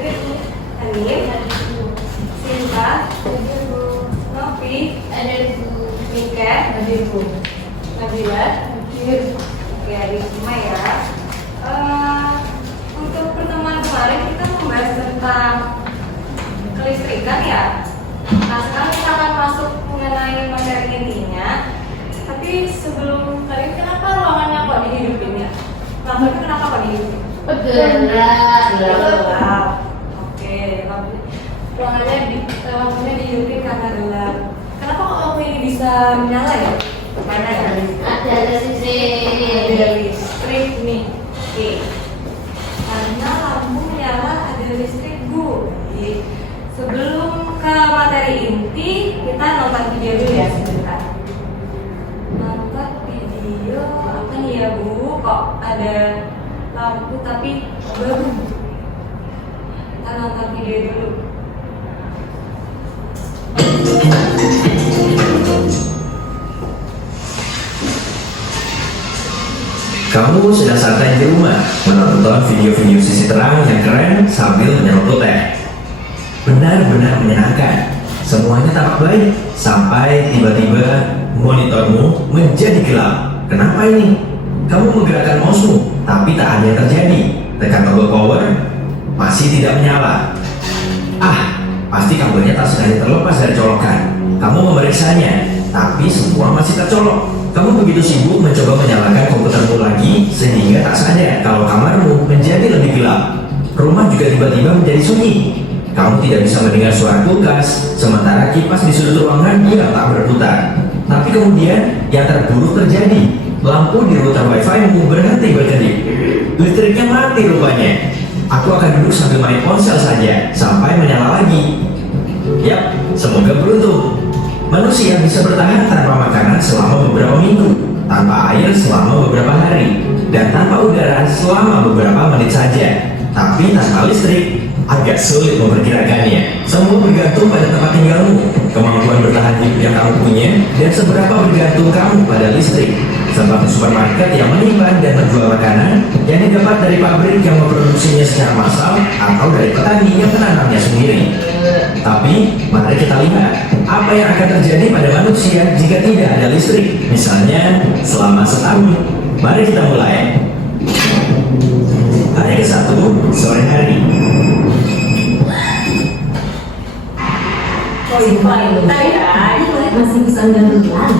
Hanif, Sinta, Novi, Mika, Nabila, oke, adik semua ya. Untuk pertemuan kemarin kita membahas tentang kelistrikan ya. Nah sekarang kita akan masuk mengenai materi intinya. Tapi sebelum tadi kenapa ruangannya kok dihidupin ya? Lampu itu kenapa kok dihidupin? Gelap. Oke, lampunya dihidupin karena gelap. Kenapa kok lampu ini bisa menyala ya? Karena ada listrik nih. Oke. Karena lampu menyala ada listrik Bu. Oke. Sebelum ke materi inti, kita nonton video dulu ya sebentar. Nonton video apa nih ya Bu? Kok ada lampu tapi baru? Kita nonton video dulu. Kamu sedang santai di rumah, menonton video-video sisi terang yang keren sambil menyeruput teh. Benar-benar menyenangkan. Semuanya tampak baik, sampai tiba-tiba monitormu menjadi gelap. Kenapa ini? Kamu menggerakkan mouse-mu, tapi tak ada yang terjadi. Tekan tombol power, masih tidak menyala. Pasti kabelnya tak sengaja terlepas dari colokan. Kamu memeriksanya, tapi semua masih tercolok. Kamu begitu sibuk mencoba menyalakan komputermu lagi sehingga tak sadar kalau kamarmu menjadi lebih gelap. Rumah juga tiba-tiba menjadi sunyi. Kamu tidak bisa mendengar suara kulkas, sementara kipas di sudut ruangan juga tak berputar. Tapi kemudian yang terburuk terjadi. Lampu di router wifi-mu berhenti berkedip. Listriknya mati rupanya. Aku akan duduk sambil main ponsel saja sampai menyala lagi. Yap, semoga beruntung. Manusia bisa bertahan tanpa makanan selama beberapa minggu, tanpa air selama beberapa hari, dan tanpa udara selama beberapa menit saja. Tapi tanpa listrik, agak sulit memperkirakannya. Semua bergantung pada tempat tinggalmu, kemampuan bertahan hidup yang kamu punya, dan seberapa bergantung kamu pada listrik. Seperti supermarket yang menyimpan dan menjual makanan yang didapat dari pabrik yang memproduksinya secara massal atau dari petani yang menanamnya sendiri. Tapi, mari kita lihat apa yang akan terjadi pada manusia jika tidak ada listrik. Misalnya, selama setahun. Mari kita mulai. Hari ke-1, sore hari. masih bisa gantian.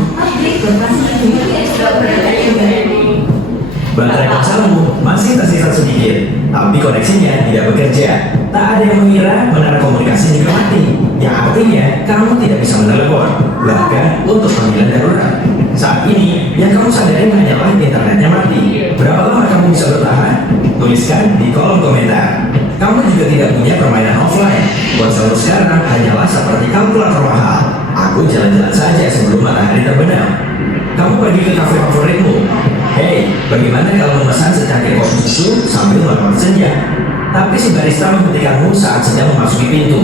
Baterai ponselmu masih tersisa sedikit, tapi koneksinya tidak bekerja. Tak ada yang mengira menara komunikasi juga mati, yang artinya kamu tidak bisa menelepon, bahkan untuk panggilan darurat. Saat ini, yang kamu sadari hanyalah internetnya mati. Berapa lama kamu bisa bertahan? Tuliskan di kolom komentar. Kamu juga tidak punya permainan offline. Ponselmu sekarang hanyalah seperti kalkulator mahal. Aku jalan-jalan saja sebelum matahari terbenam. Kamu pergi ke kafe favoritmu. Hei, bagaimana kalau memesan secangkir kopi susu sambil melakukan senja? Tapi si barista menghentikanmu saat sedang memasuki pintu.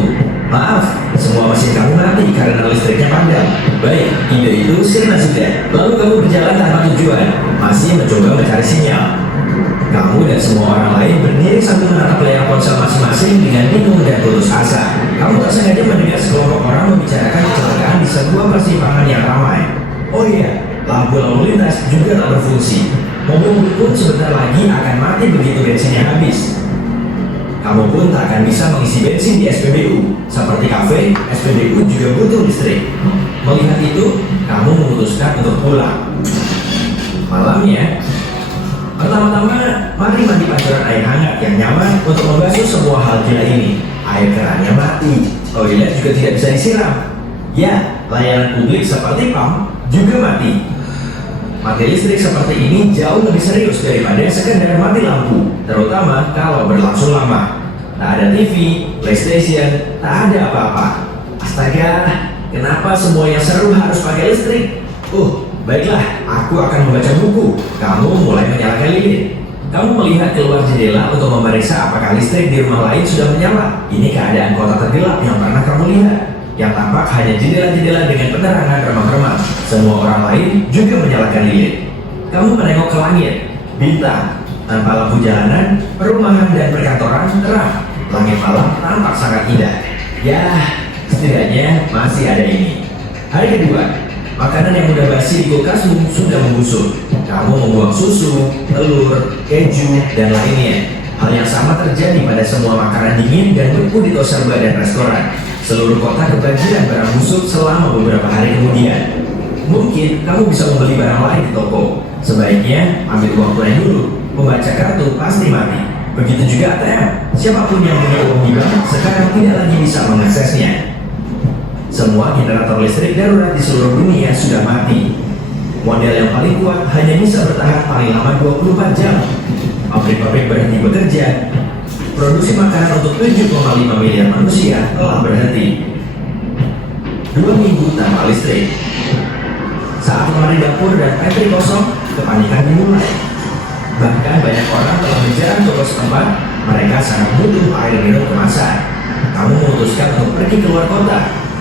Maaf, semua mesin kamu mati karena listriknya padam. Baik, ide itu sirna sudah. Lalu kamu berjalan tanpa tujuan, masih mencoba mencari sinyal. Kamu dan semua orang lain berdiri sambil menatap layar ponsel masing-masing dengan bingung dan putus asa. Kamu tak sengaja mendengar sekelompok orang membicarakan kecelakaan di sebuah persimpangan yang ramai. Oh iya, lampu lalu lintas juga tak berfungsi. Mobil pun sebentar lagi akan mati begitu bensinnya habis. Kamu pun tak akan bisa mengisi bensin di SPBU. Seperti kafe, SPBU juga butuh listrik. Melihat itu, kamu memutuskan untuk pulang. Malamnya, pertama-tama, mari mandi pancuran air hangat yang nyaman untuk membasuh semua hal gila ini. Air kerannya mati, toilet juga tidak bisa disiram. Ya, layanan publik seperti PAM juga mati. Mati listrik seperti ini jauh lebih serius daripada sekedar mati lampu, terutama kalau berlangsung lama. Tak ada TV, PlayStation, tak ada apa-apa. Astaga, kenapa semua yang seru harus pakai listrik? Baiklah, aku akan membaca buku. Kamu mulai menyalakan lilin. Kamu melihat keluar jendela untuk memeriksa apakah listrik di rumah lain sudah menyala. Ini keadaan kota tergelap yang pernah kamu lihat. Yang tampak hanya jendela-jendela dengan penerangan remang-remang. Semua orang lain juga menyalakan lilin. Kamu menengok ke langit, bintang. Tanpa lampu jalanan, perumahan dan perkantoran terang. Langit malam tampak sangat indah. Ya, setidaknya masih ada ini. Hari kedua, makanan yang mudah basi di kulkasmu sudah membusuk. Kamu membuang susu, telur, keju, dan lainnya. Hal yang sama terjadi pada semua makanan dingin dan beku di toser bar dan restoran. Seluruh kota kebanjiran barang busuk selama beberapa hari kemudian. Mungkin kamu bisa membeli barang lain di toko. Sebaiknya ambil uang tunai dulu. Membaca kartu pasti mati. Begitu juga ATM. Siapapun yang punya uang di bank sekarang tidak lagi bisa mengaksesnya. Semua generator listrik darurat di seluruh dunia sudah mati. Model yang paling kuat hanya bisa bertahan paling lama 24 jam. Pabrik-pabrik berhenti bekerja. Produksi makanan untuk 7,5 miliar manusia telah berhenti. 2 minggu tanpa listrik. Saat lemari dapur dan pantry kosong, kepanikan dimulai. Bahkan banyak orang telah menjarah toko setempat. Mereka sangat butuh air minum kemasan. Kamu memutuskan untuk pergi keluar kota,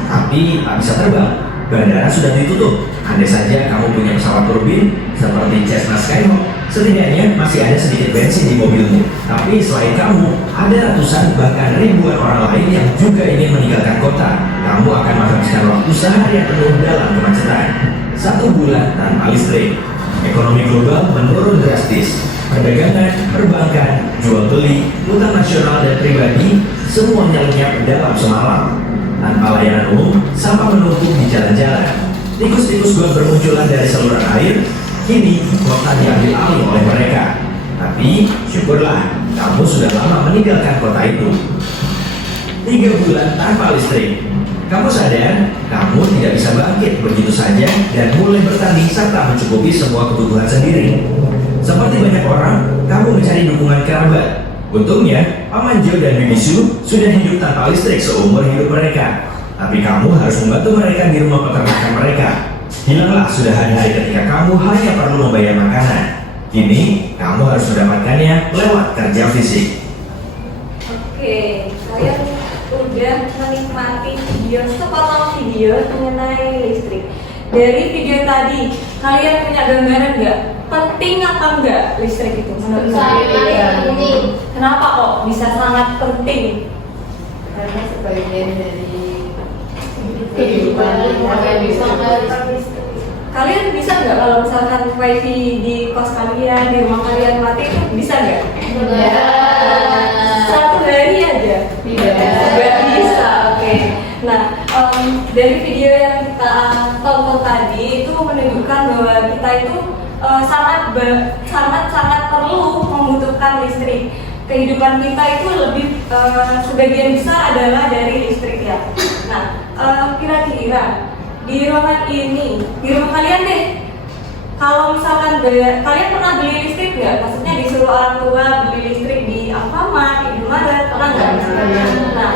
tapi tak bisa terbang. Bandara sudah ditutup. Andai saja kamu punya pesawat turbin seperti Cessna Skyhawk, setidaknya masih ada sedikit bensin di mobilmu. Tapi selain kamu, ada ratusan bahkan ribuan orang lain yang juga ingin meninggalkan kota. Kamu akan menghabiskan waktu seharian penuh dalam kemacetan. 1 bulan tanpa listrik. Ekonomi global menurun drastis. Perdagangan, perbankan, jual beli, utang nasional dan pribadi, semuanya lenyap dalam semalam. Tanpa layanan umum, sampah menumpuk di jalan-jalan. Tikus-tikus got bermunculan dari saluran air. Kini, kota diambil alih oleh mereka. Tapi, syukurlah, kamu sudah lama meninggalkan kota itu. 3 bulan tanpa listrik. Kamu sadar, kamu tidak bisa bangkit begitu saja dan mulai bertanding serta mencukupi semua kebutuhan sendiri. Seperti banyak orang, kamu mencari dukungan kerabat. Untungnya, Paman Joe dan Bibi Sue sudah hidup tanpa listrik seumur hidup mereka. Tapi kamu harus membantu mereka di rumah peternakan mereka. Hilanglah sudah hari-hari ketika kamu hanya perlu membayar makanan. Kini, kamu harus mendapatkannya lewat kerja fisik. Oke, kalian udah menikmati sepotong video mengenai listrik. Dari video tadi, kalian punya gambaran nggak? Penting apa enggak listrik itu menurut kalian? penting. Kenapa kok bisa sangat penting? Karena sebagian dari kehidupan kalian bisa Kalian bisa nggak kalau misalkan wifi di kos kalian, di rumah kalian mati, bisa nggak? Tidak. 1 hari aja? Tidak. Nggak bisa, oke. Nah, dari video yang kita tonton tadi itu menunjukkan bahwa kita itu sangat perlu membutuhkan listrik. Kehidupan kita itu lebih sebagian besar adalah dari listrik ya. Nah, kira-kira di ruangan ini, di rumah kalian deh, kalau misalkan kalian pernah beli listrik nggak? Maksudnya disuruh orang tua beli listrik di Alfamart, di Indomaret, pernah nggak? Nah,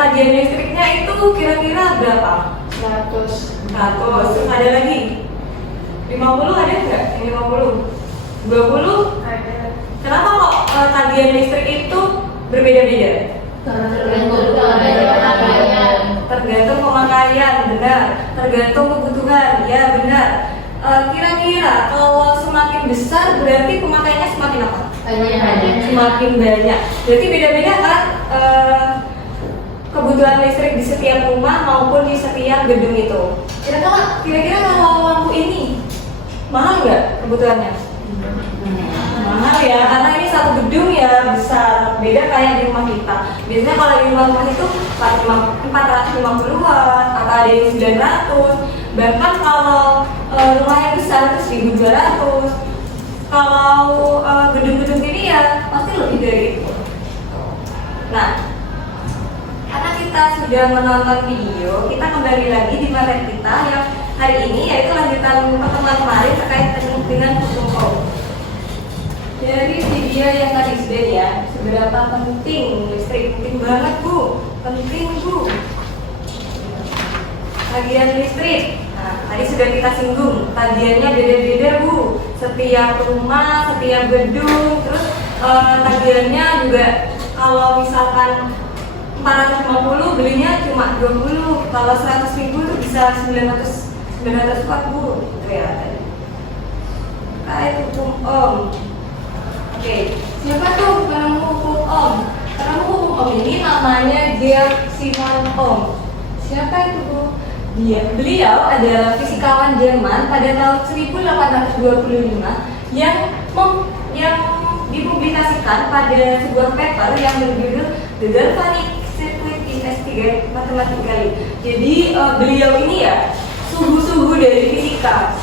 tagihan listriknya itu kira-kira berapa? 100. 100. Terus ada lagi 50 ada nggak? 50, 20? Ada. Kenapa kok tagihan listrik itu berbeda-beda? Tergantung pemakaian, benar. Tergantung kebutuhan, ya benar. Kira-kira kalau semakin besar berarti pemakaiannya semakin apa? Semakin banyak. Berarti beda-beda kan kebutuhan listrik di setiap rumah maupun di setiap gedung itu. Kira-kira kalau lampu ini mahal nggak kebutuhannya? Mahal ya, karena ini satu gedung ya besar. Beda kayak di rumah kita. Biasanya kalau di rumah itu 450-an atau ada yang 900. Bahkan kalau rumahnya besar itu 1.200. Kalau gedung-gedung ini ya pasti lebih dari itu. Nah, karena kita sudah menonton video, kita kembali lagi di materi kita yang hari ini yaitu lanjutan pertemuan kemarin terkait dengan hukum Ohm. Dari video yang tadi sudah ya, seberapa penting listrik? Penting banget Bu, penting Bu. Tagihan listrik, nah tadi sudah kita singgung, tagihannya beda-beda Bu. Setiap rumah, setiap gedung, terus tagihannya juga kalau misalkan 450 belinya cuma 20, kalau 100.000 itu bisa 900 watt Bu. Itu ya tadi. Hukum Ohm. Oke, siapa tuh penemu hukum Ohm? Karena hukum Ohm ini namanya Georg Simon Ohm. Siapa itu, Bu? Beliau adalah fisikawan Jerman pada tahun 1825 yang dipublikasikan pada sebuah paper yang berjudul The Galvanic Circuit Investigate Mathematically. Jadi beliau ini ya suhu-suhu dari fisika.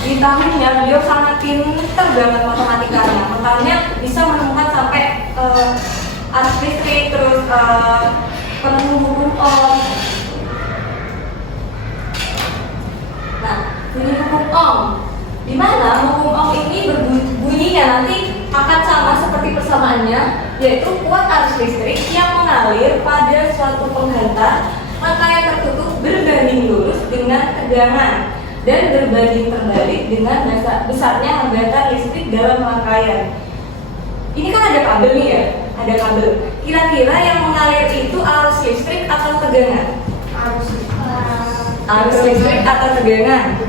Di tahunnya beliau sangat pintar banget matematikanya. Makanya bisa menemukan sampai arus listrik, terus penemu hukum Ohm. Nah, bunyi hukum Ohm, di mana hukum Ohm ini bunyinya nanti akan sama seperti persamaannya, yaitu kuat arus listrik yang mengalir pada suatu penghantar rangkaian tertutup berbanding lurus dengan tegangan dan berbanding terbalik dengan besarnya hambatan listrik dalam rangkaian. Ini kan ada kabel nih ya, ada kabel. Kira-kira yang mengalir itu arus listrik atau tegangan? Arus listrik atau tegangan?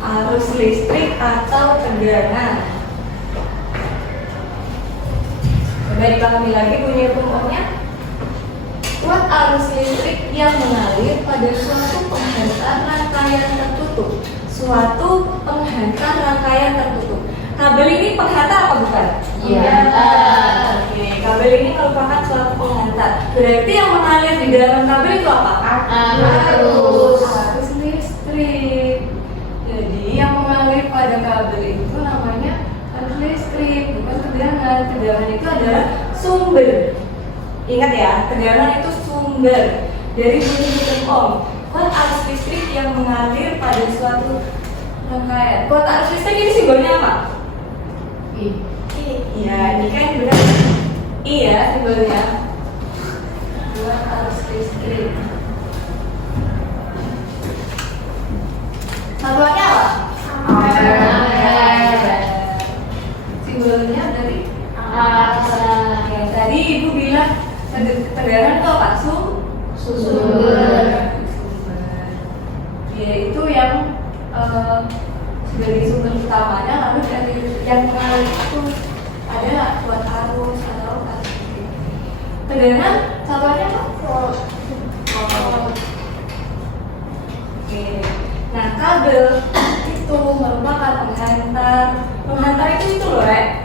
Arus listrik atau tegangan? Coba dipahami lagi bunyi hukum Ohmnya. Kuat arus listrik yang mengalir pada suatu penghantar rangkaian tertutup. Suatu penghantar rangkaian tertutup. Kabel ini penghantar apa bukan? Iya. Oke, kabel ini merupakan suatu penghantar. Berarti yang mengalir di dalam kabel itu apa? Arus listrik. Jadi yang mengalir pada kabel itu namanya arus listrik, bukan tegangan. Tegangan itu adalah sumber. Ingat ya, tegangan itu sumber dari bunyi hukum Ohm. Kuat arus listrik yang mengalir pada suatu rangkaian. Kuat arus listrik ini simbolnya apa? Iya, ini kan benar. Iya, simbolnya kuat arus listrik. Satuannya apa? Simbolnya dari yang tadi Ibu bilang tegangan itu apa? Sumber. Yaitu yang sebagai sumber utamanya, lalu dari yang mengalir itu ada kuat arus atau arus listrik. Tegangan satuannya apa? Volt. Oke. Nah, kabel itu merupakan penghantar. Penghantar itu loh, Rek.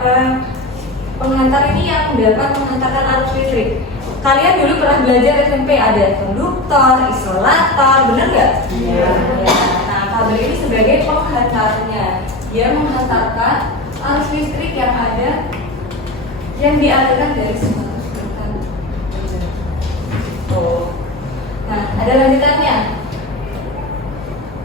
Penghantar ini yang dapat menghantarkan arus listrik. Kalian dulu pernah belajar SMP ada konduktor, isolator, benar nggak? Iya. Ya. Nah, kabel ini sebagai penghantarnya. Dia menghantarkan arus listrik yang ada, yang dialirkan dari suatu struktur. Nah, ada lanjutannya.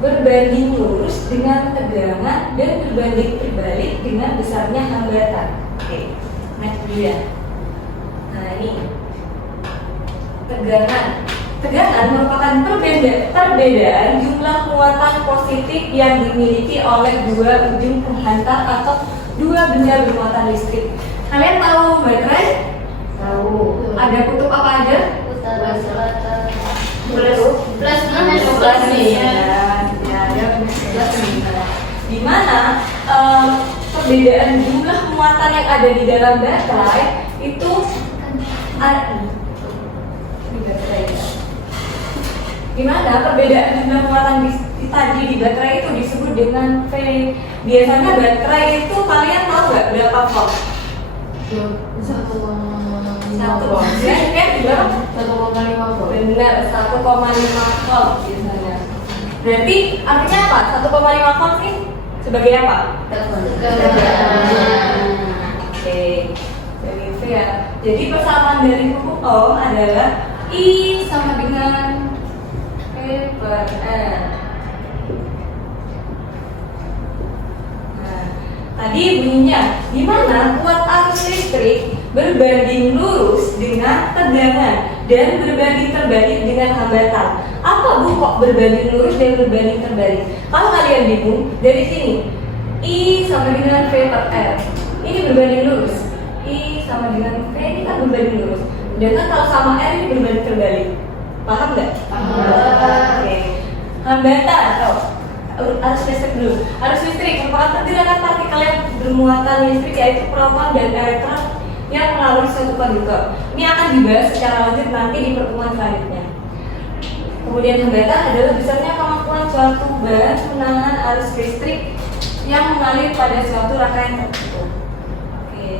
Berbanding lurus dengan tegangan dan berbanding terbalik dengan besarnya hambatan. Oke, next dulu ya. Nah ini tegangan merupakan perbedaan jumlah muatan positif yang dimiliki oleh dua ujung penghantar atau dua benda bermuatan listrik. Kalian tahu baterai? Tahu. Ada kutub apa aja? Plus di mana perbedaan jumlah muatan yang ada di dalam baterai itu di mana perbedaan jumlah muatan tadi di baterai itu disebut dengan V. Biasanya baterai itu kalian tahu nggak berapa volt? 1,5 volt. Benar, 1,5 volt biasanya. Berarti artinya apa? 1,5 volt ini sebagai apa? Oke, dari V ya. Jadi persamaan dari hukum Ohm adalah I sama dengan P per N. Nah, tadi bunyinya gimana? Kuat arus listrik berbanding lurus dengan tegangan dan berbanding terbalik dengan hambatan. Apa Bu kok berbanding lurus dan berbanding terbalik? Kalau kalian bingung, dari sini I sama dengan V per R. Ini berbanding lurus. I sama dengan V ini kan berbanding lurus. Sedangkan kalau sama R ini berbanding terbalik. Paham nggak? Paham. Oke. Hambatan atau arus listrik dulu. Arus listrik merupakan pergerakan partikel yang bermuatan listrik, yaitu proton dan elektron yang melalui suatu konduktor. Ini akan dibahas secara lanjut nanti di pertemuan selanjutnya. Kemudian hambatan adalah besarnya kemampuan suatu bahan menahan arus listrik yang mengalir pada suatu rangkaian tertentu. Oke.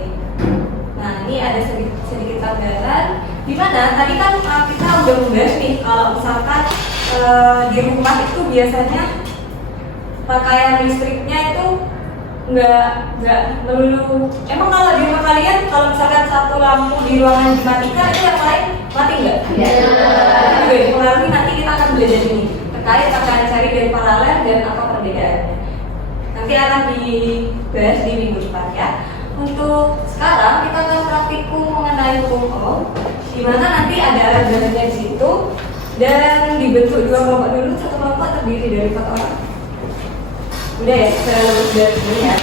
Nah, ini ada sedikit gambaran. Di mana tadi kan kita udah membahas nih kalau misalkan di rumah itu biasanya rangkaian listriknya itu nggak melulu. Emang kalau di rumah kalian kalau misalkan satu lampu di ruangan dimatikan itu yang lain mati nggak? Iya. Pengaruhi nanti kita akan belajar ini terkait akan cari dari paralel dan apa perbedaannya. Nanti akan dibahas di minggu depan ya. Untuk sekarang kita akan praktikum mengenai hukum Ohm, di mana nanti ada alat beratnya di situ dan dibentuk dua kelompok dulu. Satu kelompok terdiri dari 4 orang. Udah ya, saya lulus dari sini ya.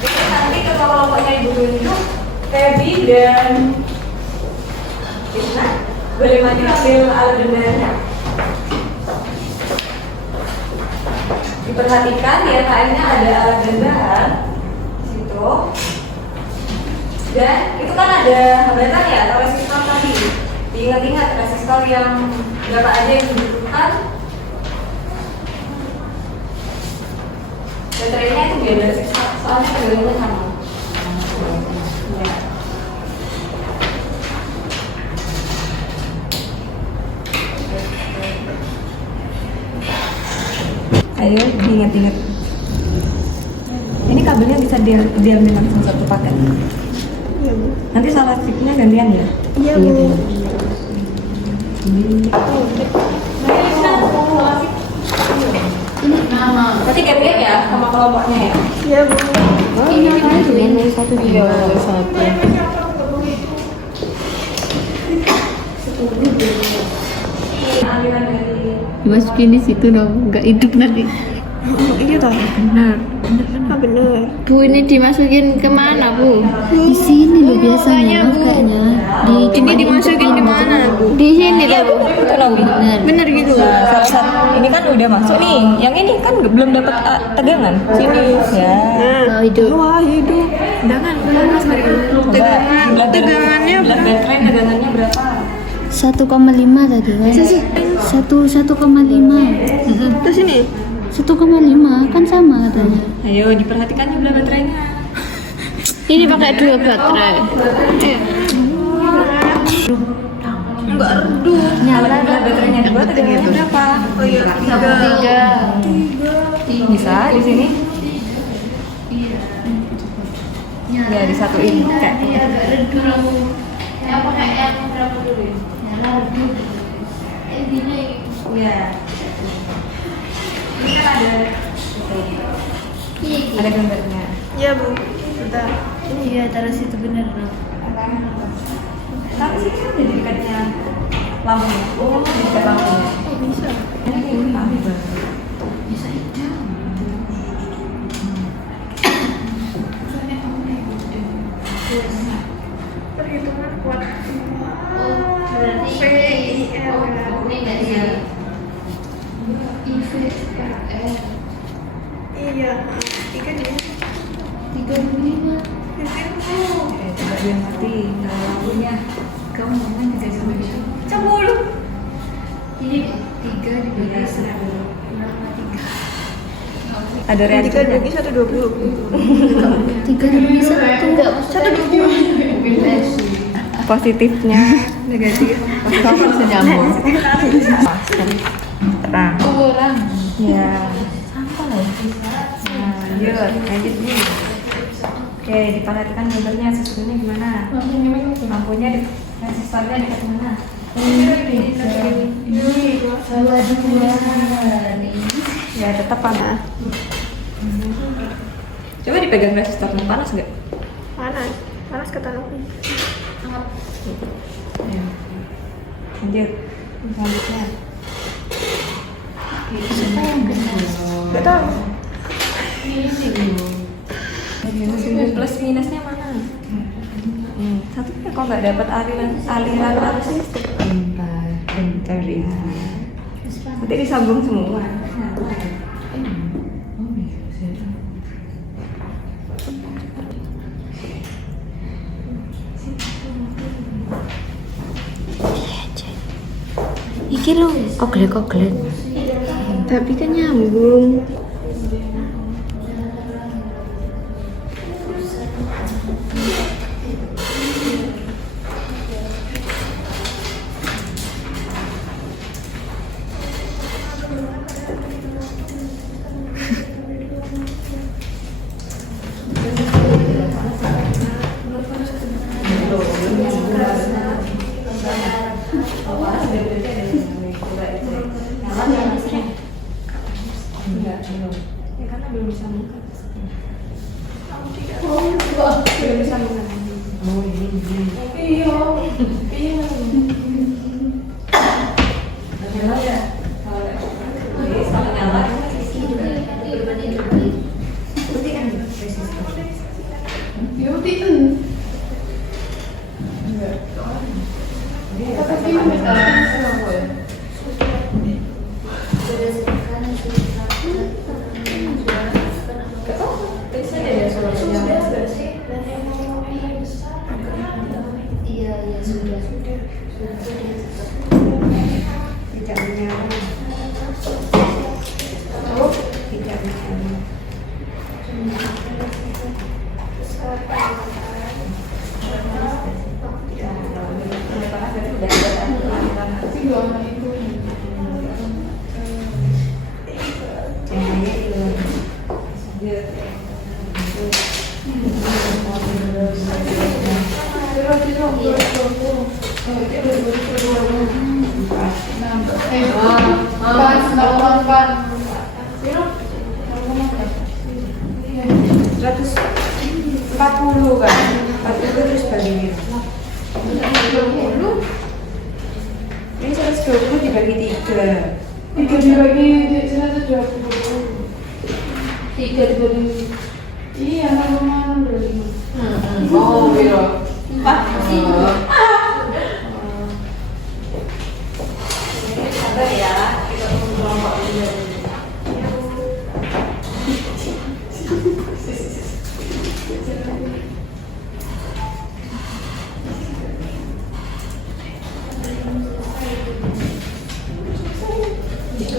Jadi nanti ketua kelompoknya Ibu tunjuk Feby dan Isna. Boleh maju ambil alat bendanya. Diperhatikan di AKM-nya ada alat bendaan di situ. Dan itu kan ada hambatan ya, atau resistor tadi. Diingat-ingat resistor yang berapa aja yang dibutuhkan. Baterainya itu beda resistor, soalnya tegangannya sama. Ya. Ayo diingat-ingat. Ini kabelnya bisa diambil langsung satu paket. Iya, Bu. Nanti salah stripnya gantian ya. Iya, Bu. Berarti gantian ya sama kelompoknya ya. Iya, Bu. Ini kan tuh yang dari satu Iya, juga. satu. Aliran dari Dimasukin di situ dong, nggak hidup nanti. Iya toh. Benar. Ah, bener. Bu, ini dimasukin kemana, Bu? Di sini loh biasanya, kayaknya. Ini dimasukin di mana, Bu? Di sini loh, Bu. Benar. Bener gitu. ini kan udah masuk nih. Yang ini kan belum dapat tegangan. Sini ya. Oh, hidup. Wah, hidup. Jangan, tegangannya baterai tegangannya berapa? 1,5 tadi kan? 1,5. Terus ini 1,5 kan sama katanya. Ayo diperhatikan jumlah baterainya. Ini pakai 2 baterai. enggak redup. Nyala baterainya 2 tegangannya berapa? Oh iya, 3. Bisa di sini? Ya disatuin kayak. Yang pakai yang berapa dulu ya? Nyala redup. Iya. Ini kan ada gambarnya. Iya, Bu. Bentar. Iya, taruh situ bener dong. Tapi sih kan jadi dekatnya lampunya. Oh, di dekat lampunya. Bisa. Ini kayak kami banget. Bisa hidup. Perhitungan kuat. Oh, berarti ini nggak dia. IVR Iya. Tiga dia. 35. Coba dia mati, nyala lampunya. Kamu ngomong juga sama dia. Cemburu. Ini 3 dibagi 1. Ada Tiga reaksinya. dibagi 120. 3 dibagi 1 enggak 120. Positifnya negatif. Kamu bisa nyambung. Terang. Kurang. Ya. Apa lagi? Nah, lanjut dulu. Oke, diperhatikan gambarnya susunnya gimana? Lampunya resistornya dekat mana? Dua nih. Ya tetap panas. Coba dipegang resistornya, panas nggak? Panas. Panas kata aku. Ya. Lanjut. Selanjutnya. Enggak tahu. Plus minusnya mana? Satu kok nggak dapat aliran arus listrik. Bentar ya. Nanti disambung semua. Iki lo oglek-oglek. Tapi kan nyambung. Ya karena belum bisa buka. Belum bisa buka. Oh ini. Iya. Nyala ya. Kalau nyala terus baginya. 120. Ini 120 dibagi 3. 3 dibagi 120. 3 dibagi. Iya, 0,25. Oh, biro. 4 sih. Sabar ya, kita tunggu kelompok dulu.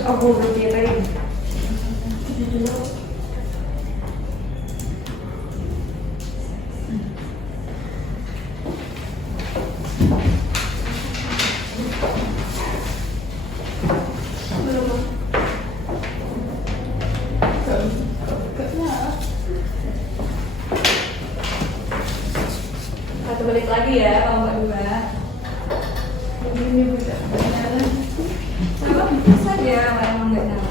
Aku berarti tadi. Satu balik lagi ya, kalau nggak dua. Ini bisa. Apa? Bisa aja, emang nggak nyala.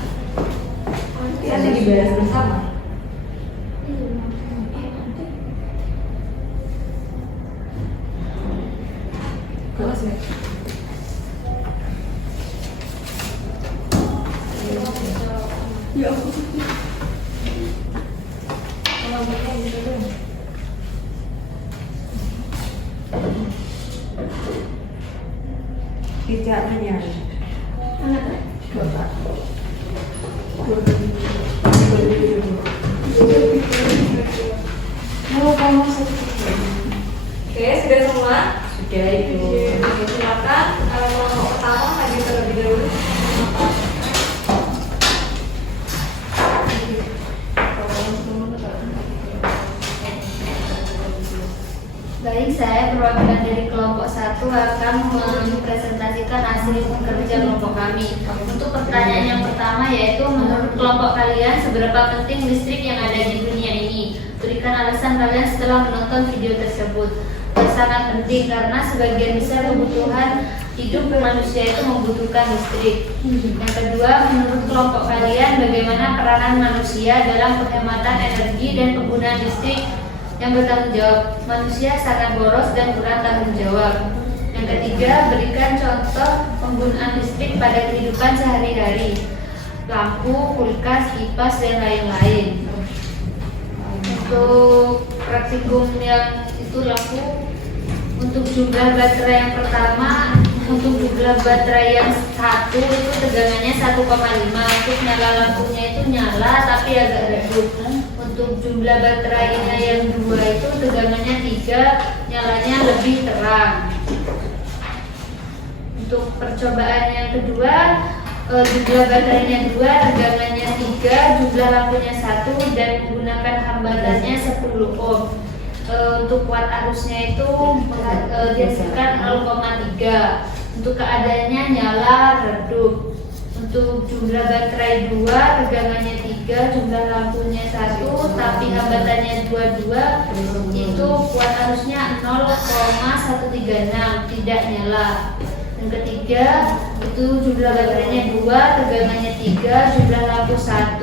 Nanti dibahas bersama. Kelas ya? Ya Allah. Kalau begini gitu dong. Tidak menyala. Oke, sudah semua? Sudah itu. Oke, silakan. Kalau pertama lagi terlebih dahulu. Baik, saya perwakilan dari kelompok 1 akan mempresentasikan hasil kerja kelompok kami. Untuk pertanyaan yang pertama yaitu menurut kelompok kalian seberapa penting listrik yang ada di dunia ini? Berikan alasan kalian setelah menonton video tersebut. Sangat penting karena sebagian besar kebutuhan hidup manusia itu membutuhkan listrik. Yang kedua, menurut kelompok kalian bagaimana peranan manusia dalam penghematan energi dan penggunaan listrik yang bertanggung jawab? Manusia sangat boros dan kurang tanggung jawab. Yang ketiga, berikan contoh penggunaan listrik pada kehidupan sehari-hari. Lampu, kulkas, kipas, dan lain-lain. Untuk praktikum yang itu lampu, untuk jumlah baterai yang pertama, untuk jumlah baterai yang 1 itu tegangannya 1,5. Untuk nyala lampunya itu nyala tapi agak redup. Untuk jumlah baterainya yang 2 itu tegangannya 3, nyalanya lebih terang. Untuk percobaan yang kedua, jumlah baterainya 2, tegangannya 3, jumlah lampunya 1, dan menggunakan hambatannya 10 ohm. Untuk kuat arusnya itu dihasilkan 0,3. Untuk keadaannya nyala redup. Untuk jumlah baterai 2, tegangannya 3, jumlah lampunya 1, tapi hambatannya 22, itu kuat arusnya 0,136, tidak nyala. Yang ketiga, itu jumlah baterainya 2, tegangannya 3, jumlah lampu 1,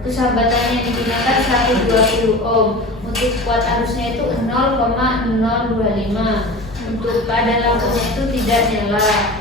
terus hambatannya yang digunakan 120 ohm. Untuk kuat arusnya itu 0,025. Untuk keadaan lampunya itu tidak nyala.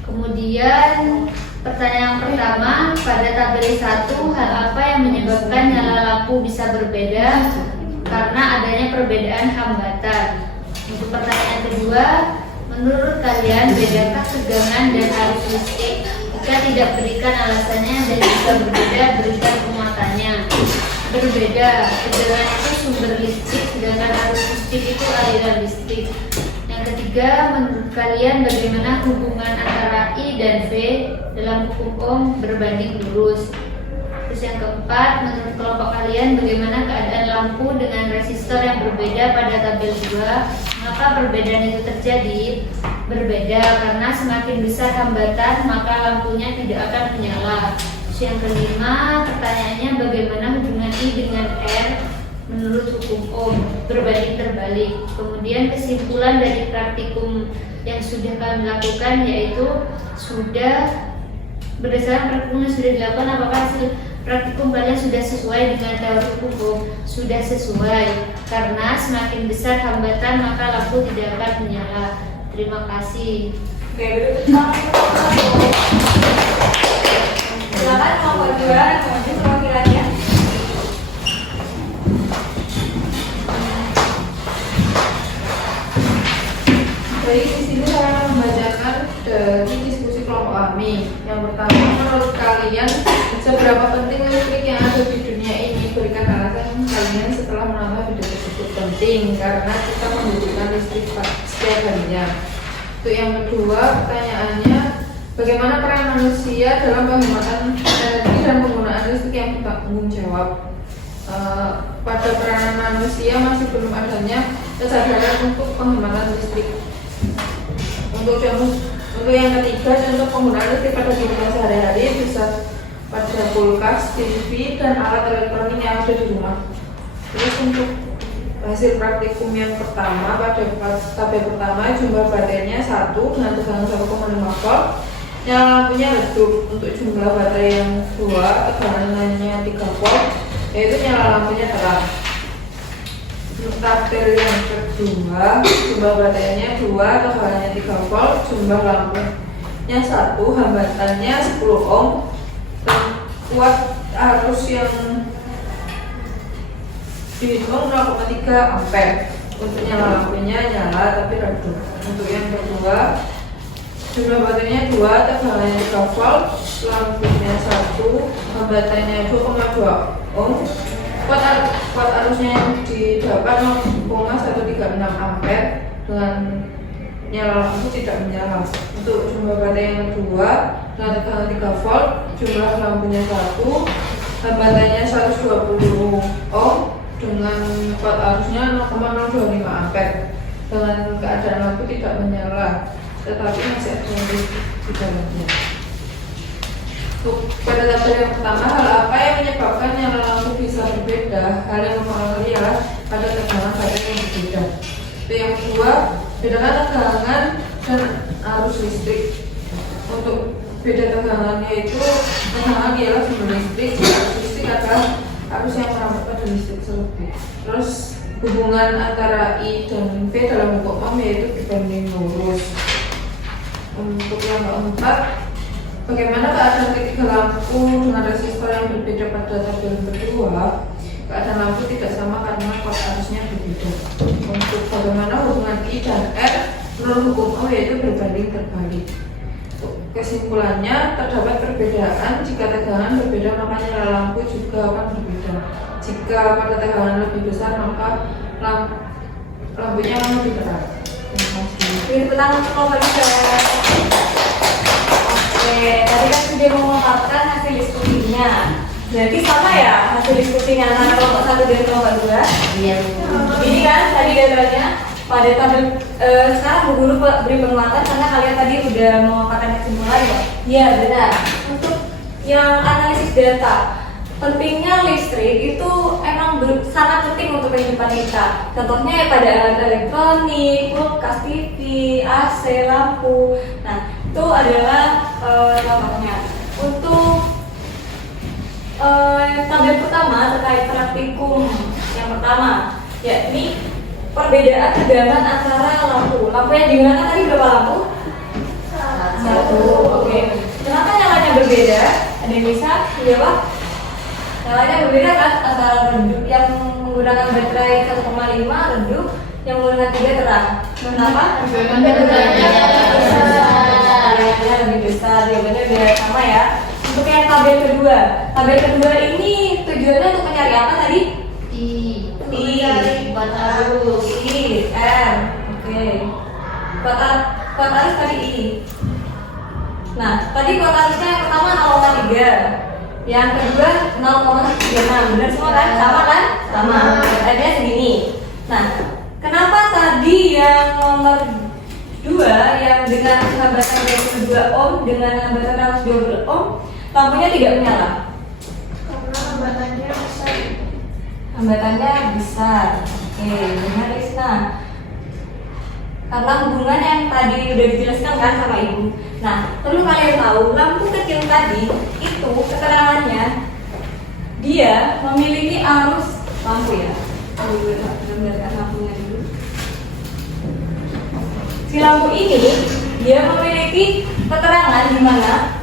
Kemudian pertanyaan pertama, pada tabel 1, hal apa yang menyebabkan nyala lampu bisa berbeda karena adanya perbedaan hambatan? Untuk pertanyaan kedua, menurut kalian bedakah tegangan dan arus listrik? Jika tidak, berikan alasannya, dan jika berbeda, berikan penguatannya. Berbeda, tegangan itu sumber listrik, sedangkan arus listrik itu aliran listrik. Yang ketiga, menurut kalian bagaimana hubungan antara I dan V dalam hukum Ohm berbanding lurus? Terus yang keempat, menurut kelompok kalian bagaimana keadaan lampu dengan resistor yang berbeda pada tabel 2? Mengapa perbedaan itu terjadi? Berbeda karena semakin besar hambatan maka lampunya tidak akan menyala. Terus yang kelima, pertanyaannya bagaimana hubungan I dengan R menurut hukum Ohm berbanding terbalik. Kemudian kesimpulan dari praktikum yang sudah kami lakukan yaitu berdasarkan praktikum yang sudah dilakukan, apakah hasil praktikum kalian sudah sesuai dengan teori hukum Ohm? Sudah sesuai, karena semakin besar hambatan maka lampu tidak akan menyala. Terima kasih. Oke, berikutnya silakan kelompok 2 maju perwakilannya. Baik, di sini saya membacakan dari diskusi kelompok kami. Yang pertama, menurut kalian seberapa penting listrik yang ada di dunia ini? Berikan alasan kalian setelah menambah video tersebut. Penting karena kita membutuhkan listrik setiap harinya. Untuk yang kedua, pertanyaannya, bagaimana peran manusia dalam penghematan energi dan penggunaan listrik yang bertanggung jawab? Pada peranan manusia masih belum adanya kesadaran untuk penghematan listrik. Untuk yang ketiga, contoh penggunaan listrik pada kehidupan sehari-hari bisa pada kulkas, TV, dan alat elektronik yang ada di rumah. Terus untuk hasil praktikum yang pertama, pada tabel pertama jumlah baterainya 1 dengan tegangan 1,5 volt, nyala lampunya redup. Untuk jumlah baterai yang 2, tegangannya 3 volt, yaitu nyala lampunya terang. Untuk tabel yang kedua, jumlah baterainya 2, tegangannya 3 volt, jumlah lampunya 1, hambatannya 10 ohm, kuat arus yang dihitung 0,3 ampere. Untuk nyala lampunya nyala tapi redup. Untuk yang kedua, jumlah baterainya 2, tegangannya 3 volt, lampunya 1, hambatannya 2,2 ohm, kuat arusnya yang didapat 0,136 ampere dengan nyala lampu tidak menyala. Untuk jumlah baterai yang kedua dengan tegangan 3 volt, jumlah lampunya 1, hambatannya 120 ohm dengan kuat arusnya 0,025 ampere dengan keadaan lampu tidak menyala tetapi masih ada listrik di dalamnya. Pada tabel yang pertama, hal apa yang menyebabkan nyala lampu bisa berbeda? Hal yang mempengaruhi adalah pada tegangan baterai yang berbeda. Yang kedua, bedakan tegangan dan arus listrik. Untuk beda tegangannya itu, tegangan ialah sumber listrik, arus listrik adalah arus yang merambat pada listrik selebih. Terus hubungan antara I dan V dalam hukum Ohm yaitu berbanding lurus. Untuk yang keempat, bagaimana keadaan ketiga lampu dengan resistor yang berbeda pada tabel kedua? Keadaan lampu tidak sama karena kuat arusnya berbeda. Untuk bagaimana hubungan I dan R menurut hukum Ohm yaitu berbanding terbalik. Kesimpulannya, terdapat perbedaan. Jika tegangan berbeda maka nyala lampu juga akan berbeda. Jika pada tegangan lebih besar maka lampunya akan lebih terang. Terima kasih. Beri tepuk tangan untuk kelompok juga. Oke, tadi kan sudah memaparkan hasil diskusinya. Berarti sama ya hasil diskusinya antara kelompok 1 dan kelompok 2? Iya. Ini kan tadi datanya pada tabel sekarang Bu Guru beri penguatan karena kalian tadi udah memaparkan kesimpulan ya? Iya benar. Untuk yang analisis data, pentingnya listrik itu emang sangat penting untuk kehidupan kita. Contohnya ya pada alat elektronik, kulkas, TV, AC, lampu. Nah, itu adalah contohnya. Untuk tabel pertama terkait praktikum yang pertama, yakni perbedaan tegangan antara lampu. Lampu yang digunakan tadi berapa lampu? 1. Oke. Kenapa nyalanya berbeda? Ada yang bisa jawab? Nyalanya berbeda kan antara redup yang menggunakan baterai 1,5 redup yang menggunakan 3 terang. Kenapa? Tegangannya lebih besar. Jawabannya udah sama ya. Untuk yang tabel kedua ini tujuannya untuk mencari apa tadi? Buat arus. M. Oke. Kuat arus tadi I. Nah, tadi kuat arusnya yang pertama 0,3. Yang kedua 0,36. Benar semua kan? Sama kan? Sama. Artinya segini. Nah, kenapa tadi yang nomor 2 yang dengan hambatan 22 ohm dengan hambatan 120 ohm lampunya tidak menyala? Karena hambatannya besar. Hambatannya besar. Oke, benar Isna. Karena hubungan yang tadi udah dijelaskan kan sama Ibu. Nah, perlu kalian tahu lampu kecil tadi itu keterangannya dia memiliki arus lampu ya. Gambarkan lampunya dulu. Si lampu ini dia memiliki keterangan di mana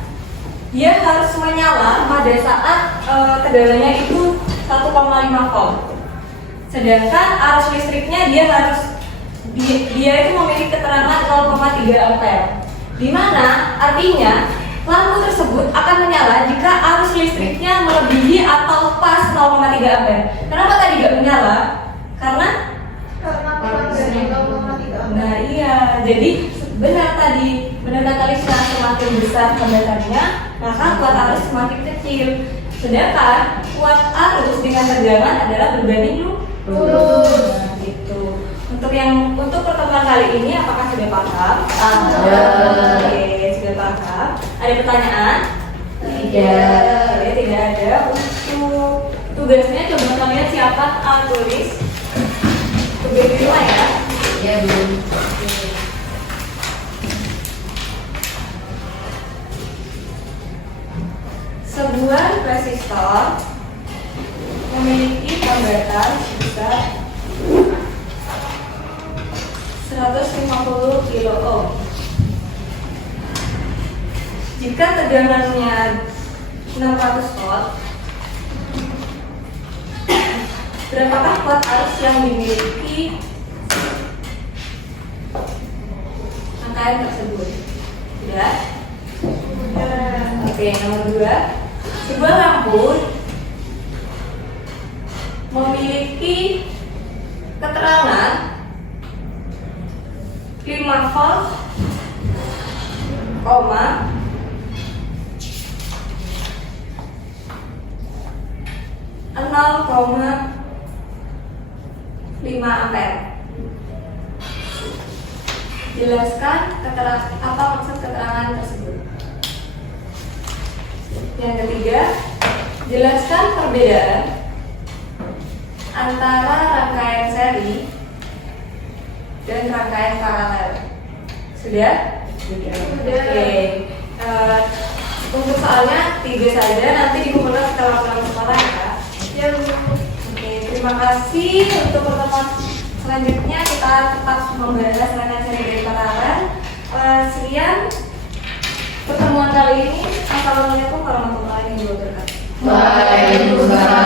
dia harus menyala pada saat tegangannya itu 1,5 volt. Sedangkan arus listriknya dia itu memiliki keterangan 0,3 ampere. Di mana artinya lampu tersebut akan menyala jika arus listriknya melebihi atau pas 0,3 ampere. Kenapa tadi tidak menyala? Karena hambatannya 0,3. nah iya, jadi benar kata Lisa, semakin besar hambatannya maka kuat arus semakin kecil. Sedangkan kuat arus dengan tegangan adalah berbanding lurus. Nah, gitu. Untuk pertemuan kali ini apakah sudah paham? Oke, sudah paham. Ada pertanyaan? Tidak. Oke, tidak ada. Untuk tugasnya coba kalian siapa tulis tugas di rumah ya? Ya, belum. Sebuah resistor memiliki hambatan sebesar 150 kilo ohm. Jika tegangannya 600 volt, berapakah kuat arus yang dimiliki rangkaian tersebut? Sudah? Oke, nomor 2. Sebuah lampu memiliki keterangan 5 volt, 0,5 ampere. Jelaskan apa maksud keterangan tersebut. Yang ketiga, jelaskan perbedaan antara rangkaian seri dan rangkaian paralel. Sudah? Sudah. Oke. Untuk soalnya 3 saja, nanti dikumpulkan setelah pulang sekolah ya. Ya, Oke, terima kasih. Untuk pertemuan selanjutnya kita tetap membahas rangkaian seri dan paralel. Sekian pertemuan kali ini. Assalamualaikum warahmatullahi wabarakatuh. Waalaikumsalam.